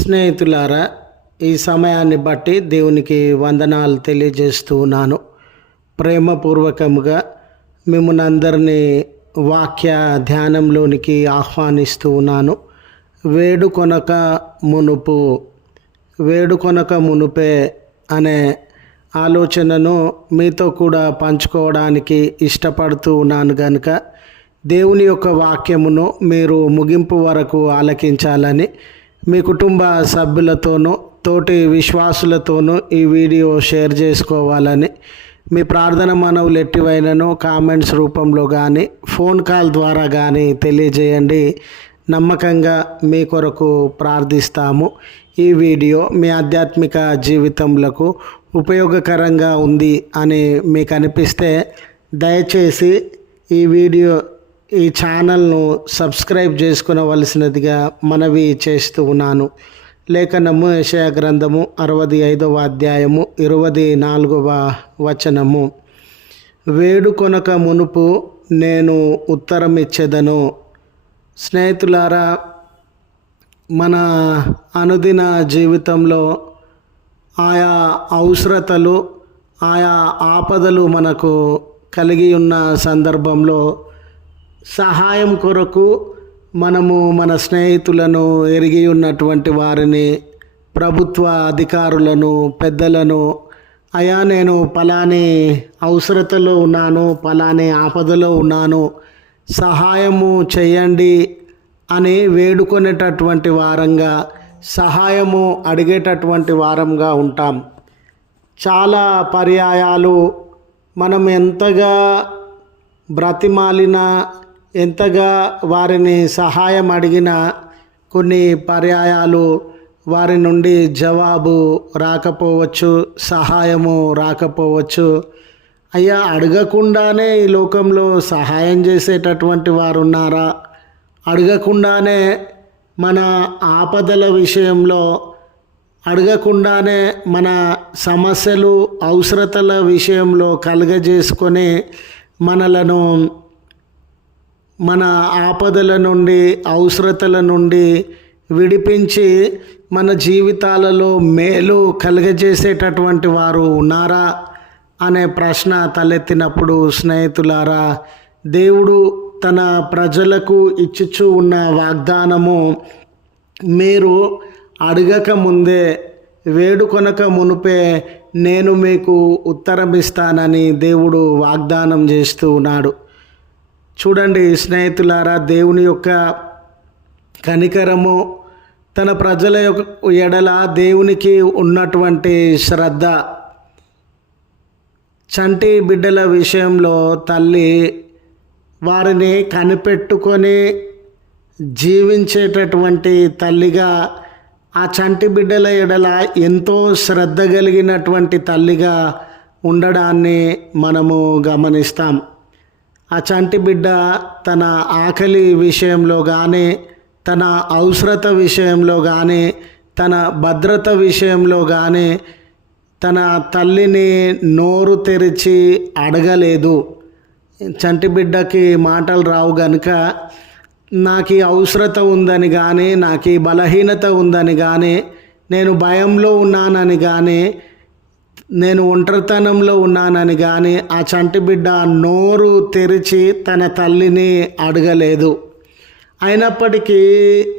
స్నేహితులారా, ఈ సమయాన్ని బట్టి దేవునికి వందనాలు తెలియజేస్తూ ఉన్నాను. ప్రేమపూర్వకముగా మిమ్మల్ని అందరినీ వాక్య ధ్యానంలోనికి ఆహ్వానిస్తూ ఉన్నాను. వేడుకొనక మునుపే అనే ఆలోచనను మీతో కూడా పంచుకోవడానికి ఇష్టపడుతూ ఉన్నాను కనుక దేవుని యొక్క వాక్యమును మీరు ముగింపు వరకు ఆలకించాలని, మీ కుటుంబ సభ్యులతోనూ తోటి విశ్వాసులతోనూ ఈ వీడియో షేర్ చేసుకోవాలని, మీ ప్రార్థన మనవులు ఎట్టివైనను కామెంట్స్ రూపంలో కానీ ఫోన్ కాల్ ద్వారా కానీ తెలియజేయండి. నమ్మకంగా మీ కొరకు ప్రార్థిస్తాము. ఈ వీడియో మీ ఆధ్యాత్మిక జీవితంలో ఉపయోగకరంగా ఉంది అని మీకు అనిపిస్తే దయచేసి ఈ ఛానల్ను సబ్స్క్రైబ్ చేసుకునవలసినదిగా మనవి చేస్తూ ఉన్నాను. లేఖనము యెషయా గ్రంథము 65వ అధ్యాయము 24వ వచనము. వేడుకొనక మునుపు నేను ఉత్తరం ఇచ్చేదను. స్నేహితులారా, మన అనుదిన జీవితంలో ఆయా అవసరతలు, ఆయా ఆపదలు మనకు కలిగి ఉన్న సందర్భంలో సహాయం కొరకు మనము మన స్నేహితులను, ఎరిగి ఉన్నటువంటి వారిని, ప్రభుత్వ అధికారులను, పెద్దలను, అయా నేను పలాని అవసరతలో ఉన్నాను, పలాని ఆపదలో ఉన్నాను, సహాయము చేయండి అని వేడుకునేటటువంటి వారంగా, సహాయము అడిగేటటువంటి వారంగా ఉంటాం. చాలా పర్యాయాలు మనం ఎంతగా బ్రతిమాలినా, ఎంతగా వారిని సహాయం అడిగినా కొన్ని పర్యాయాలు వారి నుండి జవాబు రాకపోవచ్చు, సహాయము రాకపోవచ్చు. అయ్యా, అడగకుండానే ఈ లోకంలో సహాయం చేసేటటువంటి వారు ఉన్నారా? అడగకుండానే మన ఆపదల విషయంలో, అడగకుండానే మన సమస్యలు, అవసరతల విషయంలో కలుగజేసుకొని మనలను మన ఆపదల నుండి, అవసరతల నుండి విడిపించి మన జీవితాలలో మేలు కలుగజేసేటటువంటి వారు ఉన్నారా అనే ప్రశ్న తలెత్తినప్పుడు, స్నేహితులారా, దేవుడు తన ప్రజలకు ఇచ్చుచూ ఉన్న వాగ్దానము, మీరు అడగక ముందే, వేడుకొనక మునుపే నేను మీకు ఉత్తరం ఇస్తానని దేవుడు వాగ్దానం చేస్తూ ఉన్నాడు. చూడండి స్నేహితులారా, దేవుని యొక్క కనికరము, తన ప్రజల యొక్క ఎడల దేవునికి ఉన్నటువంటి శ్రద్ధ. చంటి బిడ్డల విషయంలో తల్లి వారిని కనిపెట్టుకొని జీవించేటటువంటి తల్లిగా, ఆ చంటి బిడ్డల ఎడల ఎంతో శ్రద్ధ కలిగినటువంటి తల్లిగా ఉండడాన్ని మనము గమనిస్తాం. ఆ చంటి బిడ్డ తన ఆకలి విషయంలో కానీ, తన అవసరత విషయంలో కానీ, తన భద్రత విషయంలో కానీ తన తల్లిని నోరు తెరిచి అడగలేదు. చంటి బిడ్డకి మాటలు రావు గనుక, నాకు ఈ అవసరత ఉందని కానీ, నాకు ఈ బలహీనత ఉందని కానీ, నేను భయంలో ఉన్నానని కానీ, నేను ఒంటరితనంలో ఉన్నానని కానీ ఆ చంటి బిడ్డ నోరు తెరిచి తన తల్లిని అడగలేదు. అయినప్పటికీ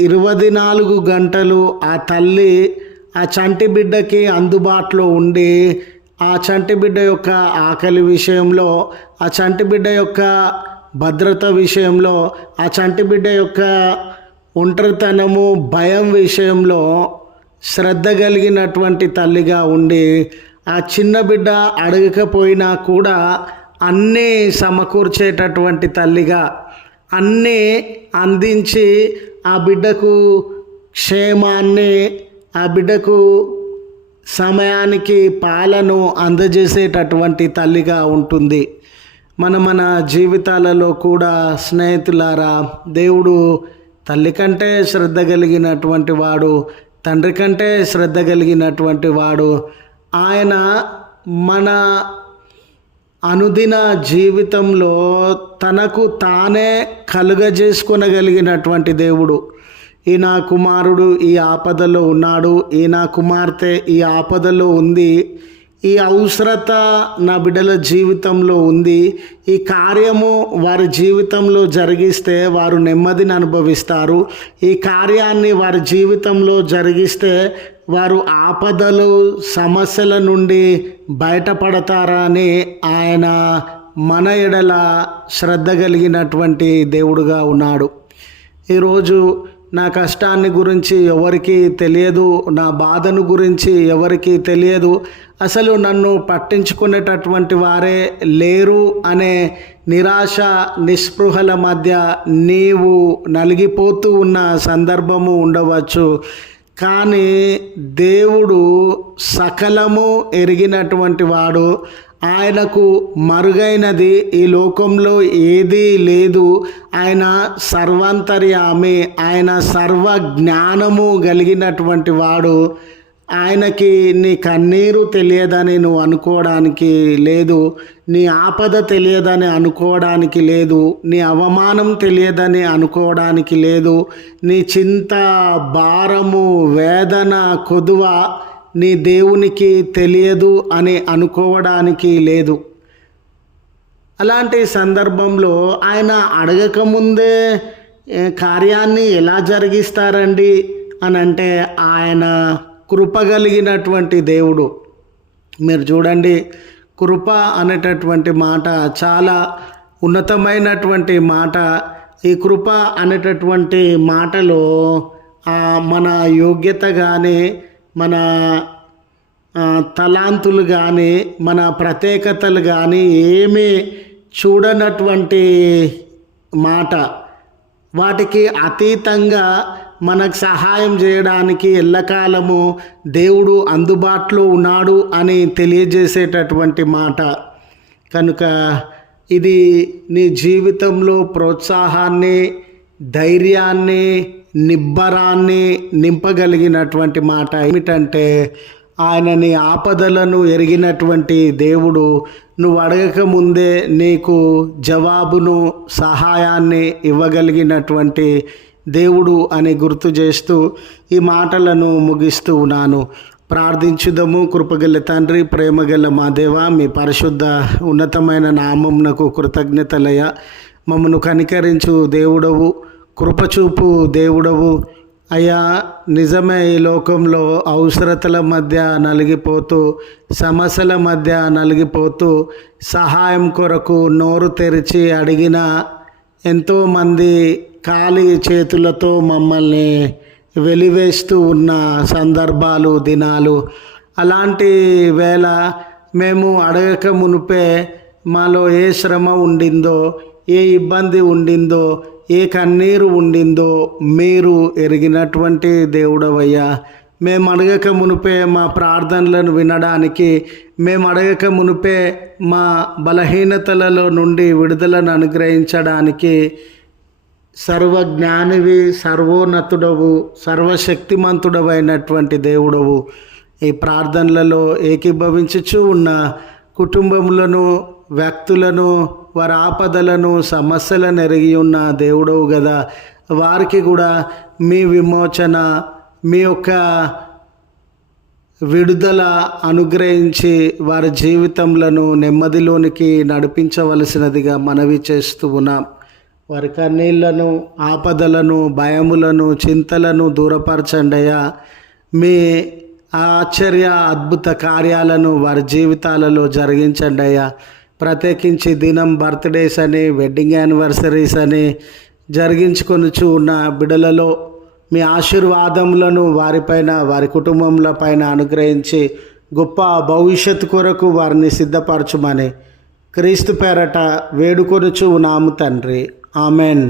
24 గంటలు ఆ తల్లి ఆ చంటి బిడ్డకి అందుబాటులో ఉండి, ఆ చంటి బిడ్డ యొక్క ఆకలి విషయంలో, ఆ చంటి బిడ్డ యొక్క భద్రత విషయంలో, ఆ చంటి బిడ్డ యొక్క ఒంటరితనము, భయం విషయంలో శ్రద్ధ కలిగినటువంటి తల్లిగా ఉండి, ఆ చిన్న బిడ్డ అడగకపోయినా కూడా అన్నీ సమకూర్చేటటువంటి తల్లిగా, అన్నీ అందించి ఆ బిడ్డకు క్షేమాన్ని, ఆ బిడ్డకు సమయానికి పాలను అందజేసేటటువంటి తల్లిగా ఉంటుంది. మన జీవితాలలో కూడా స్నేహితులారా, దేవుడు తల్లి కంటే శ్రద్ధ కలిగినటువంటి వాడు, తండ్రి కంటే శ్రద్ధ కలిగినటువంటి వాడు. ఆయన మన అనుదిన జీవితంలో తనకు తానే కలుగజేసుకొనగలిగినటువంటి దేవుడు. ఈ నా కుమారుడు ఈ ఆపదలో ఉన్నాడు, ఈ నా కుమార్తె ఈ ఆపదలో ఉంది, ఈ అవసరత నా బిడ్డల జీవితంలో ఉంది, ఈ కార్యము వారి జీవితంలో జరిగిస్తే వారు నెమ్మదిని అనుభవిస్తారు, ఈ కార్యాన్ని వారి జీవితంలో జరిగిస్తే వారు ఆపదలు సమస్యల నుండి బయటపడతారని ఆయన మన ఎడల శ్రద్ధ కలిగినటువంటి దేవుడుగా ఉన్నాడు. ఈరోజు నా కష్టాన్ని గురించి ఎవరికీ తెలియదు, నా బాధను గురించి ఎవరికీ తెలియదు, అసలు నన్ను పట్టించుకునేటటువంటి వారే లేరు అనే నిరాశ నిస్పృహల మధ్య నీవు నలిగిపోతూ ఉన్న సందర్భము ఉండవచ్చు. కానీ దేవుడు సకలము ఎరిగినటువంటి వాడు. ఆయనకు మరుగైనది ఈ లోకంలో ఏదీ లేదు. ఆయన సర్వాంతర్యామి, ఆయన సర్వ జ్ఞానము కలిగినటువంటి వాడు. ఆయనకి నీ కన్నీరు తెలియదని నువ్వు అనుకోవడానికి లేదు, నీ ఆపద తెలియదని అనుకోవడానికి లేదు, నీ అవమానం తెలియదని అనుకోవడానికి లేదు, నీ చింత, భారము, వేదన, కొదువ నీ దేవునికి తెలియదు అని అనుకోవడానికి లేదు. అలాంటి సందర్భంలో ఆయన అడగకముందే కార్యాన్ని ఎలా జరిగిస్తారండి అని అంటే ఆయన కృప కలిగినటువంటి దేవుడు. మీరు చూడండి, కృప అనేటటువంటి మాట చాలా ఉన్నతమైనటువంటి మాట. ఈ కృప అనేటటువంటి మాటలో మన యోగ్యత కానీ, మన తలాంతులు కానీ, మన ప్రత్యేకతలు కానీ ఏమీ చూడనటువంటి మాట. వాటికి అతీతంగా మనకు సహాయం చేయడానికి ఎల్లకాలము దేవుడు అందుబాటులో ఉన్నాడు అని తెలియజేసేటటువంటి మాట. కనుక ఇది నీ జీవితంలో ప్రోత్సాహాన్ని, ధైర్యాన్ని, నిబ్బరాన్ని నింపగలిగినటువంటి మాట. ఏమిటంటే ఆయన నీ ఆపదలను ఎరిగినటువంటి దేవుడు. నువ్వు అడగక ముందే నీకు జవాబును, సహాయాన్ని ఇవ్వగలిగినటువంటి దేవుడు అని గుర్తు చేస్తూ ఈ మాటలను ముగిస్తూ ఉన్నాను. ప్రార్థించుదము. కృపగల తండ్రి, ప్రేమగల మా దేవ, మీ పరిశుద్ధ ఉన్నతమైన నామమునకు కృతజ్ఞతలయ. మమ్మను కనికరించు దేవుడవు, కృపచూపు దేవుడవు. అయ్యా, నిజమే ఈ లోకంలో అవసరతల మధ్య నలిగిపోతూ, సమస్యల మధ్య నలిగిపోతూ, సహాయం కొరకు నోరు తెరిచి అడిగిన ఎంతోమంది ఖాళీ చేతులతో మమ్మల్ని వెలివేస్తూ ఉన్న సందర్భాలు, దినాలు. అలాంటి వేళ మేము అడగక మునిపే మాలో ఏ శ్రమ ఉండిందో, ఏ ఇబ్బంది ఉండిందో, ఏ కన్నీరు ఉండిందో మీరు ఎరిగినటువంటి దేవుడవయ్యా. మేము అడగక మునిపే మా ప్రార్థనలను వినడానికి, మేము అడగక మునిపే మా బలహీనతలలో నుండి విడుదలను అనుగ్రహించడానికి సర్వజ్ఞానివి, సర్వోన్నతుడవు, సర్వశక్తిమంతుడవైనటువంటి దేవుడవు. ఈ ప్రార్థనలలో ఏకీభవించుచూ ఉన్న కుటుంబములను, వ్యక్తులను, వారి ఆపదలను, సమస్యలను ఎరిగి ఉన్న దేవుడవు కదా. వారికి కూడా మీ విమోచన, మీ యొక్క విడుదల అనుగ్రహించి వారి జీవితంలో నెమ్మదిలోనికి నడిపించవలసినదిగా మనవి చేస్తూ ఉన్నాం. వారి కన్నీళ్లను, ఆపదలను, భయములను, చింతలను దూరపరచండి అయ్యా. మీ ఆశ్చర్య అద్భుత కార్యాలను వారి జీవితాలలో జరిగించండి అయ్యా. ప్రత్యేకించి దినం బర్త్డేస్ అని, వెడ్డింగ్ యానివర్సరీస్ అని జరిగించుకొనుచు ఉన్న బిడ్డలలో మీ ఆశీర్వాదములను వారిపైన, వారి కుటుంబముల పైన అనుగ్రహించి గొప్ప భవిష్యత్తు కొరకు వారిని సిద్ధపరచుమని క్రీస్తు పేరట వేడుకొనుచు ఉన్నాము తండ్రి. ఆమెన్.